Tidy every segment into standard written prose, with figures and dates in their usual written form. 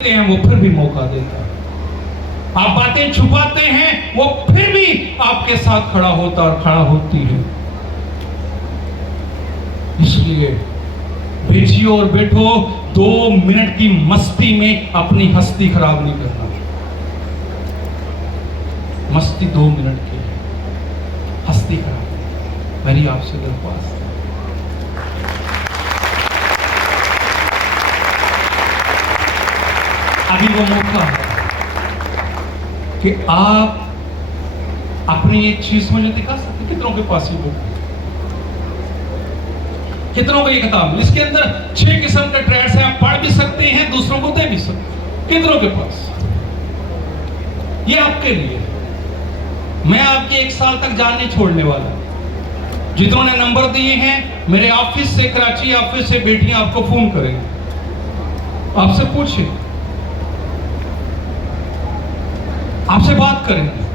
हैं वो फिर भी मौका देता है। आप बातें छुपाते हैं वो फिर भी आपके साथ खड़ा होता और खड़ा होती है। इसलिए बेटियों और बेटो 2 मिनट की मस्ती में अपनी हस्ती खराब नहीं करना। मस्ती 2 मिनट की है, हस्ती खराब। मेरी आपसे दरख्वास्त है, अभी वो मौका है कि आप अपनी एक चीज मुझे दिखा सकते। कितनों के पास ये बुक, कितनों को ये किताब, इसके अंदर 6 किस्म के ट्रेड्स हैं। आप पढ़ भी सकते हैं, दूसरों को दे भी सकते हैं। कितनों के पास? ये आपके लिए। मैं आपके 1 साल तक जान नहीं छोड़ने वाला। जितनों ने नंबर दिए हैं मेरे ऑफिस से, कराची ऑफिस से बेटियां आपको फोन करेंगे, आपसे पूछे, आपसे बात करेंगे।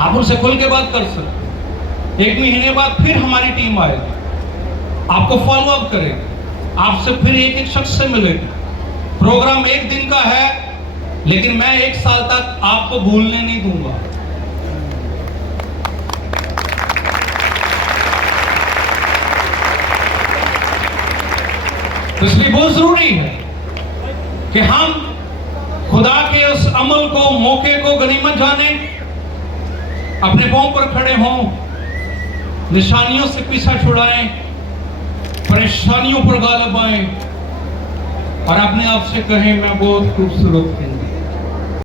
आप उनसे खुल के बात कर सकते। 1 महीने बाद फिर हमारी टीम आएगी, आपको फॉलो अप करेगी, आपसे फिर एक शख्स से मिलेगी। प्रोग्राम 1 दिन का है, लेकिन मैं 1 साल तक आपको भूलने नहीं दूंगा। तो इसलिए बहुत जरूरी है कि हम खुदा के उस अमल को, मौके को गनीमत जाने, अपने पांव पर खड़े हों, निशानियों से पीछा छुड़ाएं, परेशानियों पर गालिब आएं और अपने आप से कहें मैं बहुत खूबसूरत हूं।